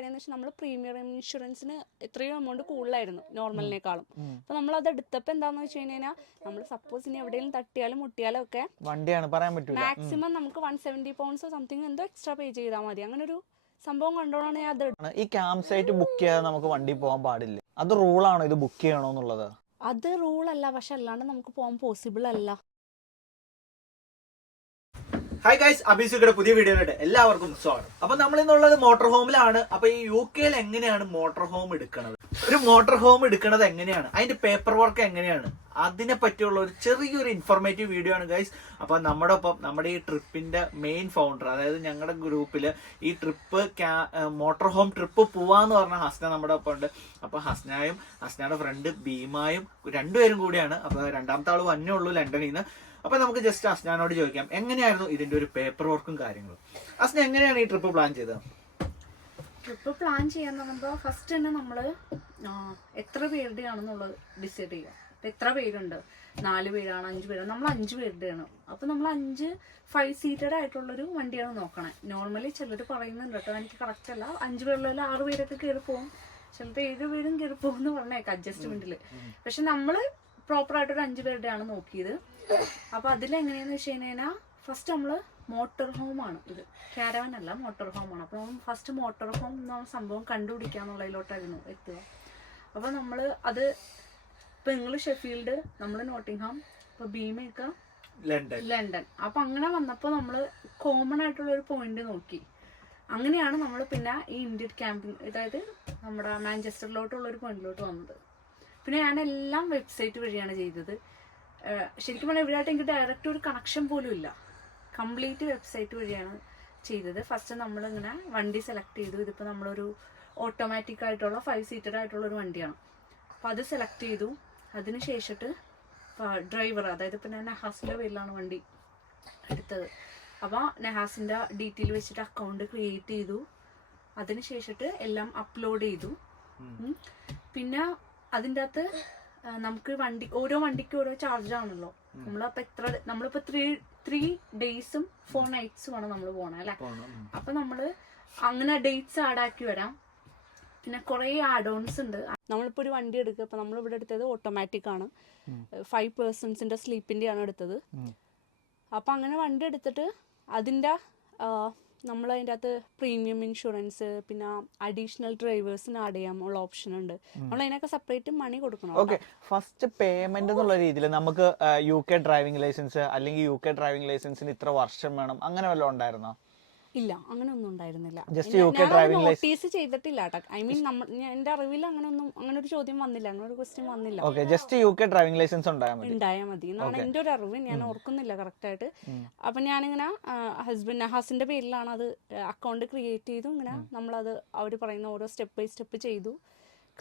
കാര്യം എന്ന് വെച്ചാൽ നമ്മൾ പ്രീമിയം ഇൻഷുറൻസിന് എത്രയോ എമൗണ്ട് കൂടുതലായിരുന്നു നോർമലിനേക്കാളും. അപ്പോൾ നമ്മളത് എടുത്തപ്പോൾ എന്താണെന്ന് വെച്ച് കഴിഞ്ഞാൽ നമ്മൾ സപ്പോസ് ഇനി എവിടെയെങ്കിലും തട്ടിയാലും മുട്ടിയാലും ഒക്കെ വണ്ടിയാണ് പറയാൻ പറ്റൂല, മാക്സിമം നമുക്ക് 170 പൗണ്ട്സോ സംതിങ് എന്തോ എക്സ്ട്രാ പേ ചെയ്താൽ മതി. അങ്ങനെ ഒരു സംഭവം കണ്ടോളാണ് ഞാൻ അത്. ഈ ക്യാമ്പ് സൈറ്റ് ബുക്ക് ചെയ്യാതെ നമുക്ക് വണ്ടി പോകാൻ പാടില്ല, അത് റൂളാണോ ഇത് ബുക്ക് ചെയ്യണോന്നുള്ളത്? അത് റൂളല്ല, പക്ഷെ അല്ലാണ്ട് നമുക്ക് പോകാൻ പോസിബിൾ അല്ല. ഹായ് ഗൈസ്, അഭിസുഖയുടെ പുതിയ വീഡിയോയിലോട്ട് എല്ലാവർക്കും സ്വാഗതം. അപ്പൊ നമ്മൾ ഇന്നുള്ളത് മോട്ടോർ ഹോമിലാണ്. അപ്പൊ ഈ UK എങ്ങനെയാണ് മോട്ടോർ ഹോം എടുക്കുന്നത്, ഒരു മോട്ടോർ ഹോം എടുക്കുന്നത് എങ്ങനെയാണ്, അതിന്റെ പേപ്പർ വർക്ക് എങ്ങനെയാണ്, അതിനെ പറ്റിയുള്ള ഒരു ചെറിയൊരു ഇൻഫോർമേറ്റീവ് വീഡിയോ ആണ് ഗൈസ്. അപ്പൊ നമ്മുടെ ഒപ്പം നമ്മുടെ ഈ ട്രിപ്പിന്റെ മെയിൻ ഫൗണ്ടർ, അതായത് ഞങ്ങളുടെ ഗ്രൂപ്പില് ഈ ട്രിപ്പ് മോട്ടോർ ഹോം ട്രിപ്പ് പോവാന്ന് പറഞ്ഞ ഹസ്ന നമ്മുടെ ഒപ്പം ഉണ്ട്. അപ്പൊ ഹസ്നയുടെ ഫ്രണ്ട് ഭീമായും രണ്ടുപേരും കൂടിയാണ്. അപ്പൊ രണ്ടാമത്തെ ആള് വന്നേ ഉള്ളൂ ലണ്ടനിൽ നിന്ന്. അപ്പൊ നമുക്ക് ജസ്റ്റ് അസ്നാനോട് ചോദിക്കാം എങ്ങനെയായിരുന്നു ഇതിന്റെ ഒരു പേപ്പർ വർക്കും കാര്യങ്ങളും. അസ്ന, എങ്ങനെയാണ് ഈ ട്രിപ്പ് പ്ലാൻ ചെയ്തത്? ട്രിപ്പ് പ്ലാൻ ചെയ്യാന്ന് പറയുമ്പോൾ ഫസ്റ്റ് തന്നെ നമ്മൾ എത്ര പേരുടെ ആണെന്നുള്ളത് ഡിസൈഡ് ചെയ്യുക. അപ്പം എത്ര പേരുണ്ട്, 4 പേരാണ്, 5 പേരാണ്, നമ്മൾ 5 പേരുടെയാണ്. അപ്പം നമ്മൾ 5 സീറ്റഡ് ആയിട്ടുള്ളൊരു വണ്ടിയാണ് നോക്കണേ. നോർമലി ചിലർ പറയുന്നുണ്ട് കേട്ടോ, എനിക്ക് കറക്റ്റ് അല്ല, 5 പേരിലുള്ള 6 പേരൊക്കെ കയറി പോകും, ചിലപ്പോൾ 7 പേരും കയറി പോകും എന്ന് പറഞ്ഞേക്കാം അഡ്ജസ്റ്റ്മെന്റിൽ. പക്ഷെ നമ്മൾ പ്രോപ്പറായിട്ടൊരു 5 പേരുടെയാണ് നോക്കിയത്. അപ്പൊ അതിലെങ്ങനെയാന്ന് വെച്ച് കഴിഞ്ഞാൽ ഫസ്റ്റ് നമ്മള് മോട്ടോർ ഹോമാണ് ഇത്, കാരവൻ അല്ല, മോട്ടോർ ഹോമാണ്. അപ്പൊ നമ്മൾ ഫസ്റ്റ് മോട്ടോർ ഹോം എന്ന സംഭവം കണ്ടുപിടിക്കാന്നുള്ളതിലോട്ടായിരുന്നു എത്തുക. അപ്പൊ നമ്മള് അത് ഇപ്പൊ നിങ്ങള് ഷെഫീൽഡ്, നമ്മള് നോട്ടിംഗ്ഹാം, ഇപ്പൊ ഭീമയൊക്കെ ലണ്ടൻ. അപ്പൊ അങ്ങനെ വന്നപ്പോ നമ്മള് കോമൺ ആയിട്ടുള്ള ഒരു പോയിന്റ് നോക്കി. അങ്ങനെയാണ് നമ്മൾ പിന്നെ ഈ ഇന്ത്യൻ ക്യാമ്പിംഗ്, അതായത് നമ്മുടെ മാഞ്ചസ്റ്ററിലോട്ടുള്ള ഒരു പോയിന്റിലോട്ട് വന്നത്. പിന്നെ ഞാനെല്ലാം വെബ്സൈറ്റ് വഴിയാണ് ചെയ്തത്. ശരിക്കും പറഞ്ഞാൽ ഇവരായിട്ട് എനിക്ക് ഡയറക്റ്റ് ഒരു കണക്ഷൻ പോലും ഇല്ല, കംപ്ലീറ്റ് വെബ്സൈറ്റ് വഴിയാണ് ചെയ്തത്. ഫസ്റ്റ് നമ്മളിങ്ങനെ വണ്ടി സെലക്ട് ചെയ്തു. ഇതിപ്പോൾ നമ്മളൊരു ഓട്ടോമാറ്റിക് ആയിട്ടുള്ള 5 സീറ്റഡ് ആയിട്ടുള്ള ഒരു വണ്ടിയാണ്. അപ്പോൾ അത് സെലക്ട് ചെയ്തു. അതിന് ശേഷിട്ട് ഡ്രൈവർ, അതായത് ഇപ്പം ഞാൻ നെഹാസിൻ്റെ പേരിലാണ് വണ്ടി എടുത്തത്. അപ്പോൾ നെഹാസിൻ്റെ ഡീറ്റെയിൽ വെച്ചിട്ട് അക്കൗണ്ട് ക്രിയേറ്റ് ചെയ്തു. അതിന് ശേഷിട്ട് എല്ലാം അപ്ലോഡ് ചെയ്തു. പിന്നെ അതിൻ്റെ അകത്ത് നമുക്ക് ഓരോ വണ്ടിക്കും ഓരോ ചാർജ് ആണല്ലോ. നമ്മളിപ്പോ 3 ഡേയ്സും 4 നൈറ്റ്സും ആണ് നമ്മൾ പോണേ അല്ലെ. അപ്പൊ നമ്മള് അങ്ങനെ ഡേറ്റ്സ് ആഡ് ആക്കി വരാം. പിന്നെ കുറെ ആഡ് ഓൺസ് ഉണ്ട്. നമ്മളിപ്പോ ഒരു വണ്ടി എടുക്കുക, ഇപ്പൊ നമ്മളിവിടെ എടുത്തത് ഓട്ടോമാറ്റിക് ആണ്, 5 പേഴ്സൺസിന്റെ സ്ലീപ്പിന്റെ ആണ് എടുത്തത്. അപ്പൊ അങ്ങനെ വണ്ടി എടുത്തിട്ട് അതിന്റെ നമ്മൾ അതിൻ്റെ അകത്ത് പ്രീമിയം ഇൻഷുറൻസ്, പിന്നെ അഡീഷണൽ ഡ്രൈവേഴ്സിന് ആഡ് ചെയ്യാനുള്ള ഓപ്ഷൻ ഉണ്ട്. നമ്മൾ അതിനൊക്കെ സെപ്പറേറ്റ് മണി കൊടുക്കണം. ഓക്കെ, ഫസ്റ്റ് പേയ്മെന്റ് എന്നുള്ള രീതിയിൽ നമുക്ക് UK ഡ്രൈവിംഗ് ലൈസൻസ് അല്ലെങ്കിൽ UK ഡ്രൈവിംഗ് ലൈസൻസിന് ഇത്ര വർഷം വേണം, അങ്ങനെ വല്ലതും ഉണ്ടായിരുന്നോ? ഇല്ല, അങ്ങനെ ഒന്നും ഉണ്ടായിരുന്നില്ല. നോട്ടീസ് ചെയ്തിട്ടില്ല. ഐ മീൻ എന്റെ അറിവിൽ അങ്ങനെ ഒരു ചോദ്യം വന്നില്ല, അങ്ങനെ ഒരു ക്വസ്റ്റ്യൻ വന്നില്ല. Okay, just UK driving licence ഉണ്ടായാൽ മതി എന്നാണ് എന്റെ ഒരു അറിവ്. ഞാൻ ഓർക്കുന്നില്ല കറക്റ്റ് ആയിട്ട്. അപ്പൊ ഞാനിങ്ങനെ നെഹാസിന്റെ പേരിലാണ് അത് അക്കൗണ്ട് ക്രിയേറ്റ് ചെയ്തു. ഇങ്ങനെ നമ്മളത് അവർ പറയുന്ന ഓരോ സ്റ്റെപ്പ് ബൈ സ്റ്റെപ്പ് ചെയ്തു.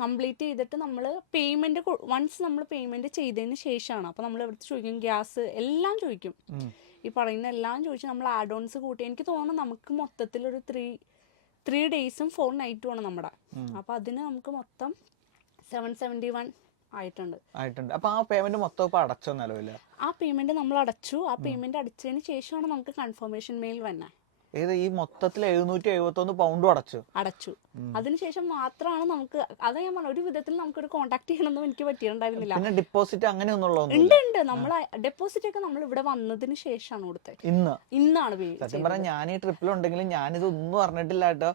കംപ്ലീറ്റ് ചെയ്തിട്ട് നമ്മൾ പേയ്മെന്റ് വൺസ് നമ്മൾ പേയ്മെന്റ് ചെയ്തതിന് ശേഷമാണ്. അപ്പൊ നമ്മൾ എവിടെ ചോദിക്കും, ഗ്യാസ് എല്ലാം ചോദിക്കും, ഈ പറയുന്ന എല്ലാം ചോദിച്ചു നമ്മൾ ആഡ് ഓൺസ് കൂട്ടി. എനിക്ക് തോന്നുന്നു നമുക്ക് മൊത്തത്തിൽ ഒരു 3 ഡേയ്സും 4 നൈറ്റും ആണ് നമ്മുടെ. അപ്പൊ അതിന് നമുക്ക് മൊത്തം 771 ആയിട്ടുണ്ട്. അപ്പൊ ആ പേയ്മെന്റ് മൊത്തം അടച്ചോ നിലവില്ല? ആ പേയ്മെന്റ് നമ്മൾ അടച്ചു. ആ പേയ്മെന്റ് അടച്ചതിന് ശേഷമാണ് നമുക്ക് കൺഫർമേഷൻ മെയിൽ വന്നത്. ഏത് ഈ മൊത്തത്തിൽ 771 പൗണ്ടും അടച്ചു. അതിനുശേഷം മാത്രമാണ് നമുക്ക്, അത് ഞാൻ പറഞ്ഞു, ഒരു വിധത്തിൽ നമുക്കൊരു കോൺടാക്ട് ചെയ്യണമെന്നും എനിക്ക് പറ്റിയിട്ടുണ്ടായിരുന്നില്ല. പിന്നെ ഡിപ്പോസിറ്റ് അങ്ങനെ ഉണ്ട്. നമ്മൾ ഡെപ്പോസിറ്റ് ഒക്കെ നമ്മൾ ഇവിടെ വന്നതിന് ശേഷമാണ് കൊടുത്തത്. ഇന്നാണ് സത്യം പറഞ്ഞാൽ ഞാൻ ഈ ട്രിപ്പിലുണ്ടെങ്കിലും ഞാനിത് ഒന്നും അറിഞ്ഞിട്ടില്ല കേട്ടോ.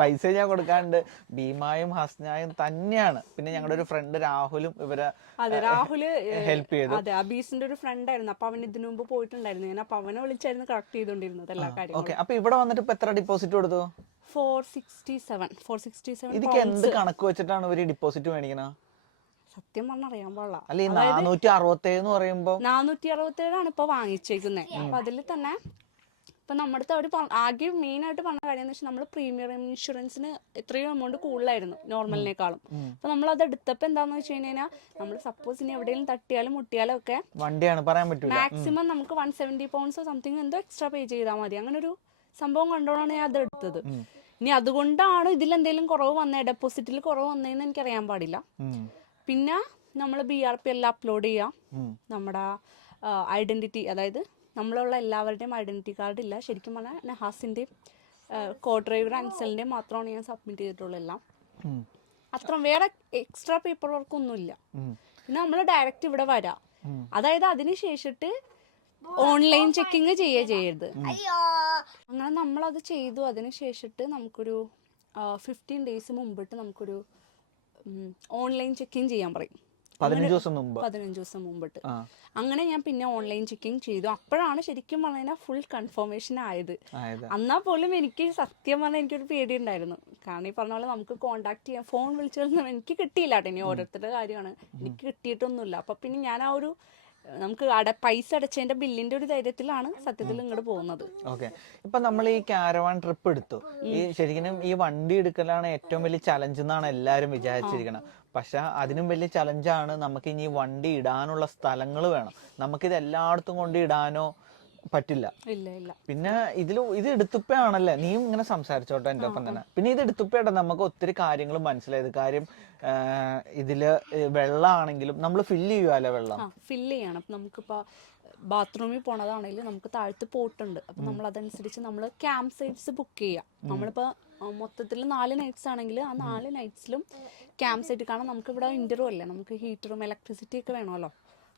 പൈസ ഞാൻ കൊടുക്കാണ്ട് ഭീമായും ഹസ്നായും തന്നെയാണ്. പിന്നെ ഞങ്ങളുടെ ഒരു ഫ്രണ്ട് രാഹുലും ഇവരെ ഹെൽപ്പ് ചെയ്തു. അതെ, അബീസിന്റെ ഒരു ഫ്രണ്ട് ആയിരുന്നു. അപ്പൊ അവൻ ഇതിനു മുമ്പ് പോയിട്ടുണ്ടായിരുന്നു. ഞാൻ അപ്പൊ അവനെ വിളിച്ചായിരുന്നു കറക്റ്റ് ചെയ്തോണ്ടിരുന്നത് എല്ലാ കാര്യങ്ങളും. അപ്പൊ ഇവിടെ വന്നിട്ട് ഇപ്പൊ എത്ര ഡിപ്പോസിറ്റ് കൊടുത്തു? 467. ഇതിക്ക് എന്ത് കണക്ക് വെച്ചിട്ടാണ് ഇവര് ഡിപ്പോസിറ്റ് മേടിക്കണത്? സത്യം പറഞ്ഞാൽ അറിയാൻ പാടില്ല. അല്ലെ 467 എന്ന് പറയുമ്പോ 467 ആണ് ഇപ്പൊ വാങ്ങിച്ചേക്കുന്നത്. അപ്പൊ അതിൽ തന്നെ ഇപ്പൊ നമ്മുടെ അടുത്ത് അവർ ആകെ മെയിൻ ആയിട്ട് പറഞ്ഞ കാര്യം എന്ന് വെച്ചാൽ നമ്മൾ പ്രീമിയം ഇൻഷുറൻസിന് എത്രയോ എമൗണ്ട് കൂടുതലായിരുന്നു നോർമലിനേക്കാളും. അപ്പൊ നമ്മൾ അത് എടുത്തപ്പോ എന്താന്ന് വെച്ച് കഴിഞ്ഞാൽ നമ്മൾ സപ്പോസ് ഇനി എവിടെയെങ്കിലും തട്ടിയാലും മുട്ടിയാലും ഒക്കെ വണ്ടിയാണ് പറയാൻ പറ്റൂല, മാക്സിമം നമുക്ക് 170 പൗണ്ട്സോ സംതിങ് എന്തോ എക്സ്ട്രാ പേ ചെയ്താൽ മതി. അങ്ങനെ ഒരു സംഭവം കണ്ടോളാണ് ഞാൻ അത് എടുത്തത്. ഇനി അതുകൊണ്ടാണ് ഇതിലെന്തെങ്കിലും കുറവ് വന്നേ, ഡെപ്പോസിറ്റിൽ കുറവ് വന്നതെന്ന് എനിക്കറിയാൻ പാടില്ല. പിന്നെ നമ്മൾ BRP എല്ലാം അപ്ലോഡ് ചെയ്യാം. നമ്മുടെ ഐഡന്റിറ്റി, അതായത് നമ്മളുള്ള എല്ലാവരുടെയും ഐഡന്റിറ്റി കാർഡ് ഇല്ല, ശരിക്കും പറഞ്ഞാൽ നെഹാസിന്റെയും കോ ഡ്രൈവർ അൻസലിൻ്റെ മാത്രമാണ് ഞാൻ സബ്മിറ്റ് ചെയ്തിട്ടുള്ളൂ എല്ലാം. ഉം. അത്ര വേറെ എക്സ്ട്രാ പേപ്പർ വർക്ക് ഒന്നുമില്ല. പിന്നെ നമ്മൾ ഡയറക്റ്റ് ഇവിടെ വരാം. അതായത് അതിന് ശേഷിട്ട് ഓൺലൈൻ ചെക്കിങ് ചെയ്യരുത്. അങ്ങനെ നമ്മളത് ചെയ്തു. അതിന് ശേഷിട്ട് നമുക്കൊരു 15 days മുമ്പിട്ട് നമുക്കൊരു ഓൺലൈൻ ചെക്കിങ് ചെയ്യാൻ പറയും. 15 ദിവസം മുമ്പ് 15 ദിവസം മുമ്പിട്ട്. അങ്ങനെ ഞാൻ പിന്നെ ഓൺലൈൻ ചെക്കിങ് ചെയ്തു. അപ്പോഴാണ് ശരിക്കും പറഞ്ഞാൽ ഫുൾ കൺഫർമേഷൻ ആയത്. എന്നാൽ പോലും എനിക്ക് സത്യം പറഞ്ഞാൽ എനിക്കൊരു പേടി ഉണ്ടായിരുന്നു. കാരണം ഈ പറഞ്ഞ പോലെ നമുക്ക് കോണ്ടാക്ട് ചെയ്യാൻ ഫോൺ വിളിച്ചൊന്നും എനിക്ക് കിട്ടിയില്ല കേട്ടോ. ഇനി ഓരോരുത്തരുടെ കാര്യമാണ്, എനിക്ക് കിട്ടിയിട്ടൊന്നുമില്ല. അപ്പൊ പിന്നെ ഞാൻ ആ ഒരു നമുക്ക് പൈസ അടച്ചതിന്റെ ബില്ലിന്റെ ഒരു ധൈര്യത്തിലാണ് സത്യത്തിൽ ഇങ്ങോട്ട് പോകുന്നത്. ഓക്കെ. ഇപ്പൊ നമ്മൾ ഈ കാരവാൻ ട്രിപ്പ് എടുത്തു. ഈ ശരിക്കും ഈ വണ്ടി എടുക്കലാണ് ഏറ്റവും വലിയ ചലഞ്ച് എന്നാണ് എല്ലാരും വിചാരിച്ചിരിക്കണം. പക്ഷെ അതിനും വലിയ ചലഞ്ചാണ് നമുക്ക് ഇനി വണ്ടി ഇടാനുള്ള സ്ഥലങ്ങൾ വേണം. നമുക്കിത് എല്ലായിടത്തും കൊണ്ട് ഇടാനോ പറ്റില്ല. പിന്നെ ഇത് എടുത്തപ്പോഴാണല്ലേ നീയും ഇങ്ങനെ സംസാരിച്ചോട്ടെ എന്റെ ഒപ്പം തന്നെ. പിന്നെ ഇത് എടുത്തപ്പോഴാണ് നമുക്ക് ഒത്തിരി കാര്യങ്ങൾ മനസ്സിലായത്. കാര്യം ഇതില് വെള്ളമാണെങ്കിലും നമ്മൾ ഫില്ല് ചെയ്യുവല്ലേ, വെള്ളം ഫില്ല് ചെയ്യണം. നമുക്കിപ്പോ ബാത്റൂമിൽ പോണതാണെങ്കിൽ നമുക്ക് താഴത്ത് പോട്ടുണ്ട്. അപ്പൊ നമ്മൾ അതനുസരിച്ച് നമ്മൾ ക്യാമ്പ് സൈറ്റ്സ് ബുക്ക് ചെയ്യാം. നമ്മളിപ്പോ മൊത്തത്തിൽ 4 നൈറ്റ്സ് ആണെങ്കിൽ ആ 4 നൈറ്റ്സിലും ക്യാമ്പ് സൈറ്റ്. കാരണം നമുക്ക് ഇവിടെ ഇൻഡോറും അല്ലേ, നമുക്ക് ഹീറ്ററും ഇലക്ട്രിസിറ്റി ഒക്കെ വേണമല്ലോ,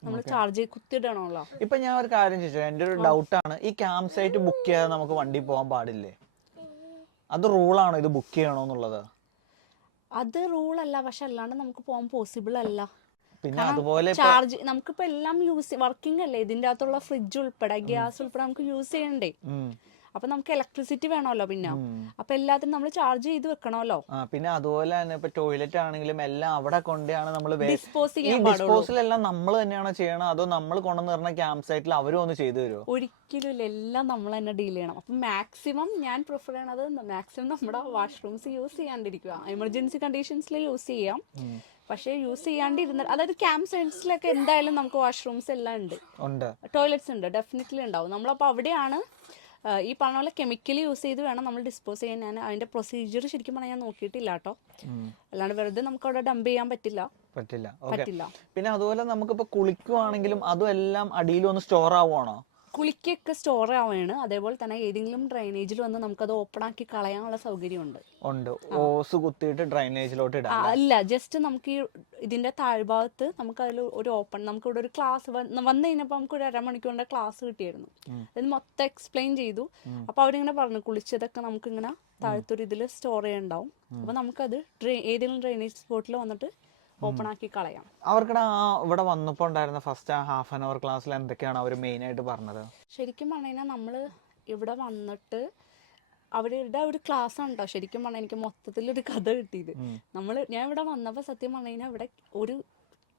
നമ്മൾ ചാർജ് കുത്തിയിടണമല്ലോ. ഇപ്പൊ ഞാൻ ഒരു കാര്യം ചോദിച്ചു, എന്റെ ഒരു ഡൗട്ടാണ്, ഈ ക്യാമ്പ് സൈറ്റ് ബുക്ക് ചെയ്യാതെ നമുക്ക് വണ്ടി പോകാൻ പാടില്ലേ? അത് റൂളാണോ ഇത് ബുക്ക് ചെയ്യണോന്നുള്ളത്? അത് റൂളല്ല, പക്ഷെ അല്ലാണ്ട് നമുക്ക് പോകാൻ പോസിബിൾ അല്ല. പിന്നെ അതുപോലെ ചാർജ് നമുക്കിപ്പോ എല്ലാം വർക്കിംഗ് അല്ലേ, ഇതിന്റെ അകത്തുള്ള ഫ്രിഡ്ജ് ഉൾപ്പെടെ ഗ്യാസ് ഉൾപ്പെടെ നമുക്ക് യൂസ് ചെയ്യണ്ടേ. അപ്പൊ നമുക്ക് ഇലക്ട്രിസിറ്റി വേണമല്ലോ. പിന്നെ അപ്പൊ എല്ലാത്തിനും നമ്മൾ ചാർജ് ചെയ്ത് വെക്കണമല്ലോ. പിന്നെ അതുപോലെ തന്നെ ഇപ്പൊ ടോയ്ലറ്റ് ആണെങ്കിലും എല്ലാം അവിടെ കൊണ്ടാണ് നമ്മൾ ഡിസ്പോസ് ചെയ്യാൻ. ഡിസ്പോസൽ എല്ലാം നമ്മൾ തന്നെയാണോ ചെയ്യണം, അതോ നമ്മൾ കൊണ്ടുവന്ന് പറഞ്ഞ ക്യാമ്പ് സൈറ്റിൽ അവരും ഒന്ന് ചെയ്തു തരുമോ? ഒരിക്കലും ഇല്ല, എല്ലാം നമ്മൾ തന്നെ ഡീൽ ചെയ്യണം. അപ്പൊ മാക്സിമം ഞാൻ പ്രിഫർ ചെയ്യണത് മാക്സിമം നമ്മുടെ വാഷ്റൂംസ് യൂസ് ചെയ്യാണ്ടിരിക്കുക. എമർജൻസി കണ്ടീഷൻസിൽ യൂസ് ചെയ്യാം, പക്ഷേ യൂസ് ചെയ്യാണ്ടിരുന്ന, അതായത് ക്യാമ്പ് സൈറ്റ്സിലൊക്കെ എന്തായാലും നമുക്ക് വാഷ്റൂംസ് എല്ലാം ഉണ്ട്, ടോയ്ലറ്റ്സ് ഉണ്ട്, ഡെഫിനറ്റ്ലി ഉണ്ടാവും. നമ്മളപ്പോൾ അവിടെയാണ് ഈ പറഞ്ഞ പോലെ കെമിക്കൽ യൂസ് ചെയ്ത് വേണം നമ്മൾ ഡിസ്പോസ് ചെയ്യാൻ. ഞാൻ അതിന്റെ പ്രൊസീജിയർ ശരിക്കും പറഞ്ഞാൽ ഞാൻ നോക്കിയിട്ടില്ല കേട്ടോ. അല്ലാണ്ട് വെറുതെ നമുക്ക് അവിടെ ഡംപ് ചെയ്യാൻ പറ്റില്ല. പിന്നെ അതുപോലെ നമുക്കിപ്പോ കുളിക്കുവാണെങ്കിലും അതും എല്ലാം അടിയിലൊന്ന് സ്റ്റോർ ആവുകയാണോ? കുളിക്കൊക്കെ സ്റ്റോർ ആവുകയാണ്. അതേപോലെ തന്നെ ഏതെങ്കിലും ഡ്രൈനേജിൽ വന്ന് നമുക്കത് ഓപ്പൺ ആക്കി കളയാനുള്ള സൗകര്യമുണ്ട്. ഓസ് കുത്തിയിട്ട് ഡ്രൈനേജിലോട്ട് ഇടാം. അല്ല, ജസ്റ്റ് നമുക്ക് ഈ ഇതിന്റെ താഴ്ഭാഗത്ത് നമുക്ക് അതിൽ ഒരു ഓപ്പൺ, നമുക്ക് ഇവിടെ ഒരു ക്ലാസ് വന്നു കഴിഞ്ഞപ്പോൾ നമുക്ക് ഒരു 1.5 മണിക്കൂറിന്റെ ക്ലാസ് കിട്ടിയായിരുന്നു. അത് മൊത്തം എക്സ്പ്ലെയിൻ ചെയ്തു. അപ്പൊ അവരിങ്ങനെ പറഞ്ഞു കുളിച്ചതൊക്കെ നമുക്ക് ഇങ്ങനെ താഴത്തൊരു ഇതിൽ സ്റ്റോർ ചെയ്യാനുണ്ടാവും. അപ്പൊ നമുക്കത് ഏതെങ്കിലും ഡ്രൈനേജ് സ്പോട്ടിൽ വന്നിട്ട് ഓപ്പൺ ആക്കി കളയാം. അവർക്കിടെ ഇവിടെ വന്നപ്പോൾ ഉണ്ടായിരുന്ന ഫസ്റ്റ് ഹാഫ് ആൻ അവർ ക്ലാസ്സിൽ എന്തൊക്കെയാണ് അവർ മെയിൻ ആയിട്ട് പറഞ്ഞത്? ശരിക്കും പറഞ്ഞു കഴിഞ്ഞാൽ നമ്മള് ഇവിടെ വന്നിട്ട് അവരുടെ ഒരു ക്ലാസ് ഉണ്ടോ, ശരിക്കും പറഞ്ഞാൽ എനിക്ക് മൊത്തത്തിലൊരു കഥ കിട്ടിയത്. ഞാൻ ഇവിടെ വന്നപ്പോൾ സത്യം പറഞ്ഞു കഴിഞ്ഞാൽ ഇവിടെ ഒരു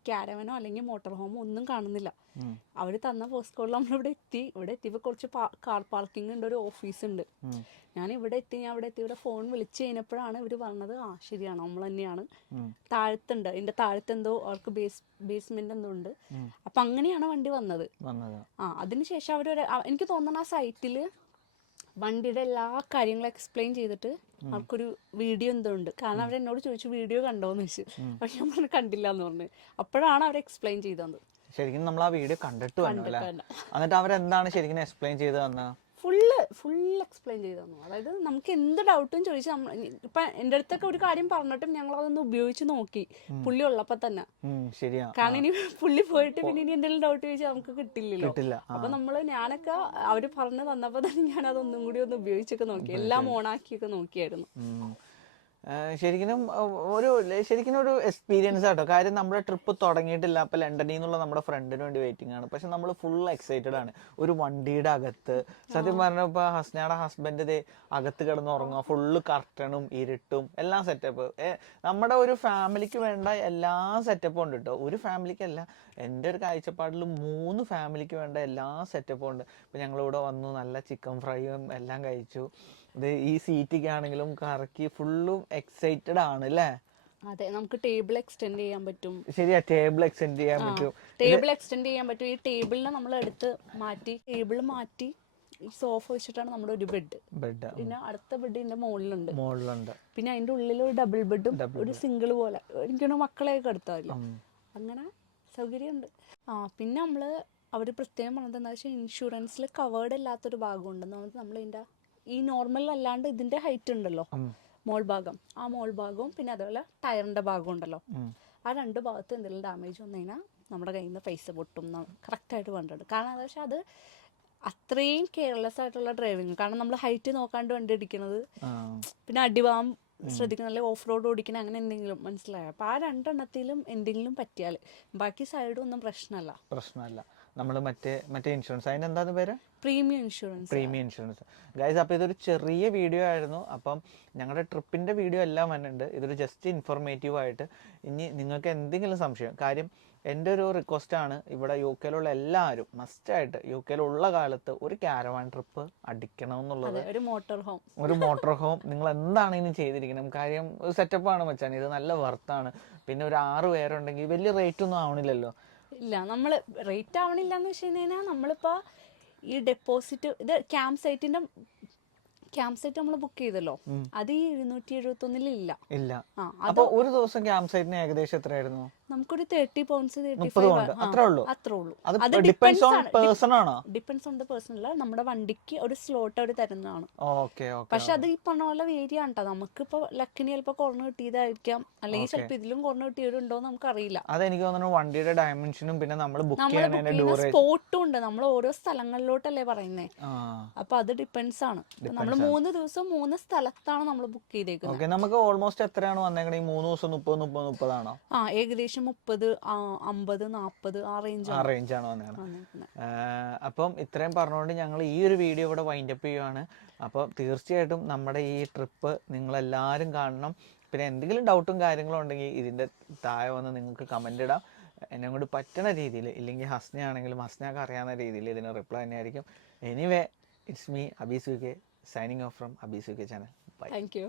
ക്യാരവനോ അല്ലെങ്കിൽ മോട്ടോർ ഹോമോ ഒന്നും കാണുന്നില്ല. അവർ തന്ന പോസ്റ്റ് കോഡിൽ നമ്മളിവിടെ എത്തിയപ്പോൾ കുറച്ച് കാർ പാർക്കിംഗ് ഉണ്ട്, ഒരു ഓഫീസ് ഉണ്ട്. ഞാൻ ഇവിടെ എത്തി ഇവിടെ ഫോൺ വിളിച്ചു കഴിഞ്ഞപ്പോഴാണ് ഇവർ പറഞ്ഞത് ശരിയാണ്, നമ്മൾ തന്നെയാണ്, താഴത്തുണ്ട്, ഇതിന്റെ താഴത്ത് എന്തോ അവർക്ക് ബേസ്മെന്റ് എന്തോ ഉണ്ട്. അപ്പൊ അങ്ങനെയാണ് വണ്ടി വന്നത്. അതിനുശേഷം എനിക്ക് തോന്നുന്നു ആ സൈറ്റില് വണ്ടിയുടെ എല്ലാ കാര്യങ്ങളും എക്സ്പ്ലെയിൻ ചെയ്തിട്ട് അവർക്കൊരു വീഡിയോ എന്തോ ഉണ്ട്. കാരണം അവരെന്നോട് ചോദിച്ചു വീഡിയോ കണ്ടോന്ന് ചോദിച്ചു. പക്ഷെ ഞാൻ പറഞ്ഞു കണ്ടില്ല എന്ന് പറഞ്ഞു. അപ്പോഴാണ് അവർ എക്സ്പ്ലെയിൻ ചെയ്തത്. ശരിക്കും നമ്മൾ ആ വീഡിയോ കണ്ടിട്ട് എന്നിട്ട് അവരെന്താണ് ശരിക്കും എക്സ്പ്ലെയിൻ ചെയ്ത് തന്ന? ഫുൾ എക്സ്പ്ലെയിൻ ചെയ്തു തന്നു. അതായത് നമുക്ക് എന്ത് ഡൗട്ടും ചോദിച്ചു. ഇപ്പൊ എന്റെ അടുത്തൊക്കെ ഒരു കാര്യം പറഞ്ഞിട്ടും ഞങ്ങൾ അതൊന്ന് ഉപയോഗിച്ച് നോക്കി പുള്ളി ഉള്ളപ്പോ തന്നെ. കാരണം ഇനി പുള്ളി പോയിട്ട് പിന്നെ ഇനി എന്തെങ്കിലും ഡൗട്ട് ചോദിച്ചാൽ നമുക്ക് കിട്ടില്ലല്ലോ. അപ്പൊ ഞാനൊക്കെ അവര് പറഞ്ഞു തന്നപ്പോ തന്നെ ഞാൻ അതൊന്നും കൂടി ഒന്ന് ഉപയോഗിച്ചൊക്കെ നോക്കി, എല്ലാം ഓണാക്കിയൊക്കെ നോക്കിയായിരുന്നു. ശരിക്കും ഒരു എക്സ്പീരിയൻസ് ആട്ടോ. കാര്യം നമ്മുടെ ട്രിപ്പ് തുടങ്ങിയിട്ടില്ല. അപ്പൊ ലണ്ടനിൽ നിന്നുള്ള നമ്മുടെ ഫ്രണ്ടിന് വേണ്ടി വെയിറ്റിംഗ് ആണ്. പക്ഷെ നമ്മൾ ഫുൾ എക്സൈറ്റഡ് ആണ്. ഒരു വണ്ടിയുടെ അകത്ത് സത്യം പറഞ്ഞ ഇപ്പൊ ഹസ്നയുടെ ഹസ്ബൻഡ് അകത്ത് കിടന്ന് ഉറങ്ങുക, ഫുള്ള് കർട്ടണും ഇരുട്ടും എല്ലാം സെറ്റപ്പ്. നമ്മുടെ ഒരു ഫാമിലിക്ക് വേണ്ട എല്ലാ സെറ്റപ്പും ഉണ്ട് കേട്ടോ. ഒരു ഫാമിലിക്കല്ല, എൻ്റെ ഒരു കാഴ്ചപ്പാടിൽ 3 ഫാമിലിക്ക് വേണ്ട എല്ലാ സെറ്റപ്പും ഉണ്ട്. ഇപ്പൊ ഞങ്ങളിവിടെ വന്നു, നല്ല ചിക്കൻ ഫ്രൈയും എല്ലാം കഴിച്ചു. ഈ സീറ്റൊക്കെ ആണെങ്കിലും കറക്കി ഫുള്ളും എക്സൈറ്റഡ് ആണ് അല്ലേ? അതെ, നമുക്ക് ടേബിൾ എക്സ്റ്റെൻഡ് ചെയ്യാൻ പറ്റും. ശരിയാ, ടേബിൾ എക്സ്റ്റെൻഡ് ചെയ്യാൻ പറ്റും. ഈ ടേബിളിനെ നമ്മൾ എടുത്ത് മാറ്റി ഈ സോഫ വെച്ചിട്ടാണ് നമ്മുടെ ഒരു ബെഡ്. പിന്നെ അടുത്ത ബെഡ് ഇതിന്റെ മുകളിലുണ്ട്. പിന്നെ അതിന്റെ ഉള്ളിൽ ഒരു ഡബിൾ ബെഡും ഒരു സിംഗിൾ പോലെ. എനിക്കൊന്ന് മക്കളെയൊക്കെ എടുത്താലോ, അങ്ങനെ സൗകര്യമുണ്ട്. പിന്നെ അവര് പ്രത്യേകം പറഞ്ഞത് എന്താ വെച്ചാൽ ഇൻഷുറൻസിൽ കവേർഡ് അല്ലാത്തൊരു ഭാഗമുണ്ട്. നമ്മൾ ഇതിന്റെ ഈ നോർമൽ അല്ലാണ്ട് ഇതിന്റെ ഹൈറ്റ് ഉണ്ടല്ലോ മോൾ ഭാഗം, ആ മോൾ ഭാഗവും പിന്നെ അതേപോലെ ടയറിന്റെ ഭാഗം ഉണ്ടല്ലോ, ആ രണ്ട് ഭാഗത്ത് എന്തെങ്കിലും ഡാമേജ് വന്നു കഴിഞ്ഞാൽ നമ്മുടെ കയ്യിൽ നിന്ന് പൈസ പൊട്ടും എന്നാണ് കറക്റ്റായിട്ട് പറഞ്ഞത്. കാരണം എന്താ വെച്ചാൽ അത് അത്രയും കെയർലെസ് ആയിട്ടുള്ള ഡ്രൈവിങ്. കാരണം നമ്മൾ ഹൈറ്റ് നോക്കാണ്ട് വണ്ടി ഇടിക്കുന്നത്, പിന്നെ അടിവാം ശ്രദ്ധിക്കണം, അല്ലെങ്കിൽ ഓഫ് റോഡ് ഓടിക്കണം, അങ്ങനെ എന്തെങ്കിലും മനസ്സിലായോ. അപ്പോൾ ആ രണ്ടെണ്ണത്തിലും എന്തെങ്കിലും പറ്റിയാൽ ബാക്കി സൈഡൊന്നും പ്രശ്നമല്ല. നമ്മൾ മറ്റേ ഇൻഷുറൻസ്, അതിനെന്താന്ന് പേര്? Premium insurance. ഗൈസ്, അപ്പോൾ ഇതൊരു ചെറിയ വീഡിയോ ആയിരുന്നു. അപ്പം ഞങ്ങളുടെ ട്രിപ്പിൻ്റെ വീഡിയോ എല്ലാം വന്നിട്ടുണ്ട്. ഇതൊരു ജസ്റ്റ് ഇൻഫോർമേറ്റീവ് ആയിട്ട്. ഇനി നിങ്ങൾക്ക് എന്തെങ്കിലും സംശയം, കാര്യം എൻ്റെ ഒരു റിക്വസ്റ്റാണ്, ഇവിടെ യു കെയിലുള്ള എല്ലാവരും മസ്റ്റായിട്ട് യു കെയിലുള്ള കാലത്ത് ഒരു കാരവാൻ ട്രിപ്പ് അടിക്കണം എന്നുള്ളത്. ഒരു മോട്ടോർ ഹോം നിങ്ങൾ എന്താണെങ്കിലും ചെയ്തിരിക്കണം. കാര്യം ഒരു സെറ്റപ്പാണ് മച്ചാൻ, ഇത് നല്ല വർത്താണ്. പിന്നെ ഒരു 6 പേരുണ്ടെങ്കിൽ വലിയ റേറ്റ് ഒന്നും ആവണില്ലല്ലോ. ഇല്ല, നമ്മൾ റേറ്റ് ആവണില്ല എന്ന് വെച്ച് കഴിഞ്ഞാൽ നമ്മളിപ്പോൾ ഈ ഡെപ്പോസിറ്റ്, ഇത് ക്യാമ്പ് സൈറ്റ് നമ്മൾ ബുക്ക് ചെയ്തല്ലോ, അത് ഈ 771 ഇല്ല. അപ്പൊ ഒരു ദിവസം ക്യാമ്പ് സൈറ്റിന് ഏകദേശം എത്രയായിരുന്നു? നമുക്കൊരു 30 pounds, 35 അത്രേ ഉള്ളൂ. അത് ഡിപ്പെൻഡ്സ് ഓൺ പേഴ്സൺ ആണോ? ഡിപ്പെൻഡ്സ് ഓൺ ദ പേഴ്സൺ അല്ല, നമ്മുടെ വണ്ടിക്ക് ഒരു സ്ലോട്ട് അവർ തരുന്നതാണ്. പക്ഷെ അത് ഈ പറഞ്ഞ പോലെ വേരിയാണ് കേട്ടോ. നമുക്കിപ്പോ ലക്കിന് ചിലപ്പോൾ കുറഞ്ഞു കിട്ടിയതായിരിക്കാം, അല്ലെങ്കിൽ ചിലപ്പോൾ ഇതിലും കുറഞ്ഞു കിട്ടിയവരുണ്ടോ നമുക്ക് അറിയില്ല. അതെനിക്ക് തോന്നുന്നു വണ്ടിയുടെ ഡയമെൻഷനും പിന്നെ നമ്മൾ ബുക്ക് ചെയ്യുന്ന സ്പോട്ടും ഉണ്ട്. നമ്മൾ ഓരോ സ്ഥലങ്ങളിലോട്ടല്ലേ പറയുന്നേ, അപ്പൊ അത് ഡിപ്പെൻഡ്സ് ആണ്. നമ്മൾ 3 ദിവസം 3 സ്ഥലത്താണ് നമ്മൾ ബുക്ക് ചെയ്തേക്കുന്നത്. നമുക്ക് ഓൾമോസ്റ്റ് എത്രയാണ് വന്നേക്കണേ? 3 ദിവസം 30 ആണോ? ഏകദേശം 30, 50, 40 ആ റേഞ്ചാണ് വന്നേക്കണത്. അപ്പം ഇത്രയും പറഞ്ഞുകൊണ്ട് ഞങ്ങൾ ഈ ഒരു വീഡിയോ ഇവിടെ വൈൻഡപ്പ് ചെയ്യുവാണ്. അപ്പോൾ തീർച്ചയായിട്ടും നമ്മുടെ ഈ ട്രിപ്പ് നിങ്ങളെല്ലാവരും കാണണം. പിന്നെ എന്തെങ്കിലും ഡൗട്ടും കാര്യങ്ങളും ഉണ്ടെങ്കിൽ ഇതിൻ്റെ താഴെ വന്ന് നിങ്ങൾക്ക് കമൻ്റ് ഇടാം. എന്നെ കൊണ്ട് പറ്റണ രീതിയിൽ, ഇല്ലെങ്കിൽ ഹസ്നയാണെങ്കിലും ഹസ്നക്ക് അറിയാവുന്ന രീതിയിൽ ഇതിന് റിപ്ലൈ തന്നെയായിരിക്കും. Anyway, it's me Abees UK, signing off from Abis UK channel. Bye. Thank you.